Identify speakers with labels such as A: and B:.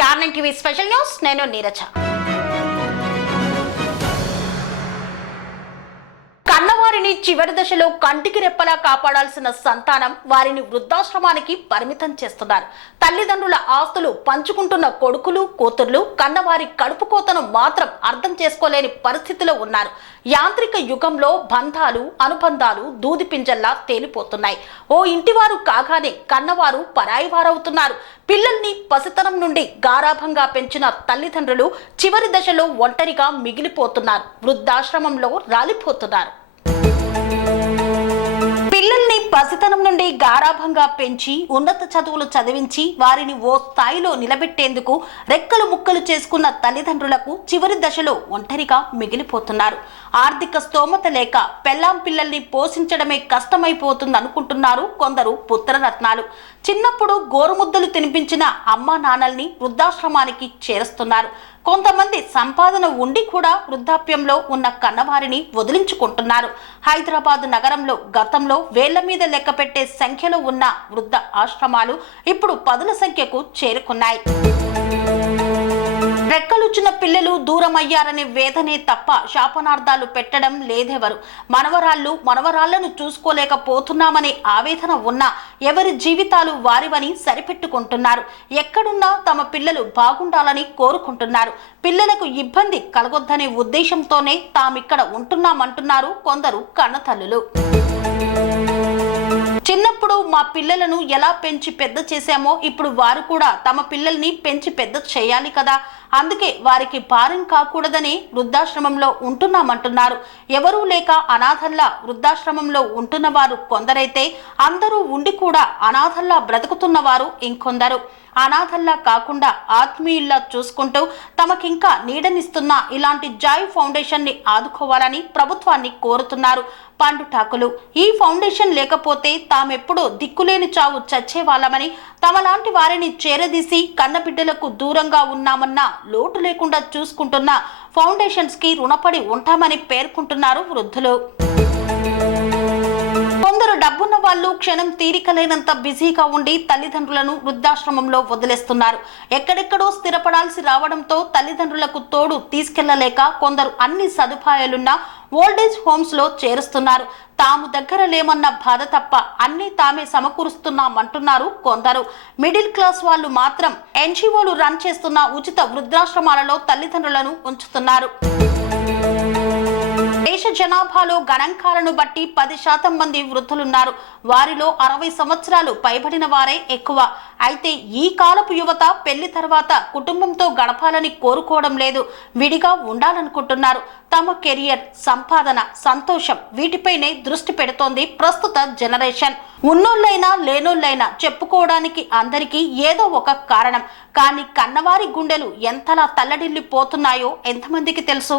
A: To R N TV special news. నేను నీరజ. చివరి దశలో కంటికి రెప్పలా కాపాడాల్సిన సంతానం వారిని వృద్ధాశ్రమానికి పరిమితం చేస్తున్నారు. తల్లిదండ్రుల ఆస్తులు పంచుకుంటున్న కొడుకులు కూతుర్లు కన్నవారి కడుపు కోతను మాత్రం అర్థం చేసుకోలేని పరిస్థితిలో ఉన్నారు. యాంత్రిక యుగంలో బంధాలు అనుబంధాలు దూది పింజల్లా తేలిపోతున్నాయి. ఓ ఇంటివారు కాగానే కన్నవారు పరాయివారవుతున్నారు. పిల్లల్ని పసితనం నుండి గారాభంగా పెంచిన తల్లిదండ్రులు చివరి దశలో ఒంటరిగా మిగిలిపోతున్నారు. వృద్ధాశ్రమంలో రాలిపోతున్నారు. పసితనం నుండి గారాభంగా పెంచి ఉన్నత చదువులు చదివించి వారిని ఓ స్థాయిలో నిలబెట్టేందుకు రెక్కలు ముక్కలు చేసుకున్న తల్లిదండ్రులకు చివరి దశలో ఒంటరిగా మిగిలిపోతున్నారు. ఆర్థిక స్తోమత లేక పెళ్ళాం పిల్లల్ని పోషించడమే కష్టమైపోతుంది అనుకుంటున్నారు కొందరు పుత్రరత్నాలు. చిన్నప్పుడు గోరుముద్దలు తినిపించిన అమ్మా నాన్నల్ని వృద్ధాశ్రమానికి చేరుస్తున్నారు. కొంతమంది సంపాదన ఉండి కూడా వృద్ధాప్యంలో ఉన్న కన్నవారిని వదిలించుకుంటున్నారు. హైదరాబాద్ నగరంలో గతంలో వేళ్ళ మీద లెక్క పెట్టే సంఖ్యలో ఉన్న వృద్ధ ఆశ్రమాలు ఇప్పుడు పదుల సంఖ్యకు చేరుకున్నాయి. రెక్కలుచ్చిన పిల్లలు దూరం అయ్యారనే వేదనే తప్ప శాపనార్థాలు పెట్టడం లేదెవరు. మనవరాళ్ళు మనవరాళ్ళను చూసుకోలేకపోతున్నామనే ఆవేదన ఉన్నా ఎవరి జీవితాలు వారివని సరిపెట్టుకుంటున్నారు. ఎక్కడున్నా తమ పిల్లలు బాగుండాలని కోరుకుంటున్నారు. పిల్లలకు ఇబ్బంది కలగొద్దనే ఉద్దేశంతోనే తామిక్కడ ఉంటున్నామంటున్నారు కొందరు కన్నతల్లులు. చిన్నప్పుడు మా పిల్లలను ఎలా పెంచి పెద్ద చేశామో ఇప్పుడు వారు కూడా తమ పిల్లల్ని పెంచి పెద్ద చేయాలి కదా. అందుకే వారికి భారం కాకూడదని వృద్ధాశ్రమంలో ఉంటున్నామంటున్నారు. ఎవరూ లేక అనాథల్లా వృద్ధాశ్రమంలో ఉంటున్న వారు కొందరైతే అందరూ ఉండి కూడా అనాథల్లా బ్రతుకుతున్న వారు ఇంకొందరు. అనాథల్లా కాకుండా ఆత్మీయుల్లా చూసుకుంటూ తమకింకా నీడనిస్తున్న ఇలాంటి జాయ్ ఫౌండేషన్ని ఆదుకోవాలని ప్రభుత్వాన్ని కోరుతున్నారు. పండుటాకులు ఈ ఫౌండేషన్ లేకపోతే తామెప్పుడూ దిక్కులేని చావు చచ్చేవాళ్ళమని తమలాంటి వారిని చేరదీసి కన్నబిడ్డలకు దూరంగా ఉన్నామన్న లోటు లేకుండా చూసుకుంటున్న ఫౌండేషన్స్కి రుణపడి ఉంటామని పేర్కొంటున్నారు వృద్ధులు. కొందరు డబ్బున్న వాళ్ళు క్షణం తీరిక లేనంత బిజీగా ఉండి తల్లిదండ్రులను వృద్ధాశ్రమంలో వదిలేస్తున్నారు. ఎక్కడెక్కడో స్థిరపడాల్సి రావడంతో తల్లిదండ్రులకు తోడు తీసుకెళ్ళలేక కొందరు అన్ని సదుపాయాలున్న ఓల్డేజ్ హోమ్స్లో చేరుస్తున్నారు. తాము దగ్గర లేమన్న బాధ తప్ప అన్ని తామే సమకూరుస్తున్నామంటున్నారు కొందరు. మిడిల్ క్లాస్ వాళ్ళు మాత్రం ఎన్జిఓలు రన్ చేస్తున్న ఉచిత వృద్ధాశ్రమాలలో తల్లిదండ్రులను ఉంచుతున్నారు. దేశ జనాభాలో గణాంకాలను బట్టి పది శాతం మంది వృద్ధులున్నారు. వారిలో అరవై సంవత్సరాలు పైబడిన వారే ఎక్కువ. అయితే ఈ కాలపు యువత పెళ్ళి తర్వాత కుటుంబంతో గడపాలని కోరుకోవడం లేదు. విడిగా ఉండాలనుకుంటున్నారు. తమ కెరియర్ సంపాదన సంతోషం వీటిపైనే దృష్టి పెడుతోంది ప్రస్తుత జనరేషన్. ఉన్నోళ్ళైనా లేనోళ్ళైనా చెప్పుకోవడానికి అందరికీ ఏదో ఒక కారణం. కానీ కన్నవారి గుండెలు ఎంతలా తల్లడిల్లిపోతున్నాయో ఎంతమందికి తెలుసు?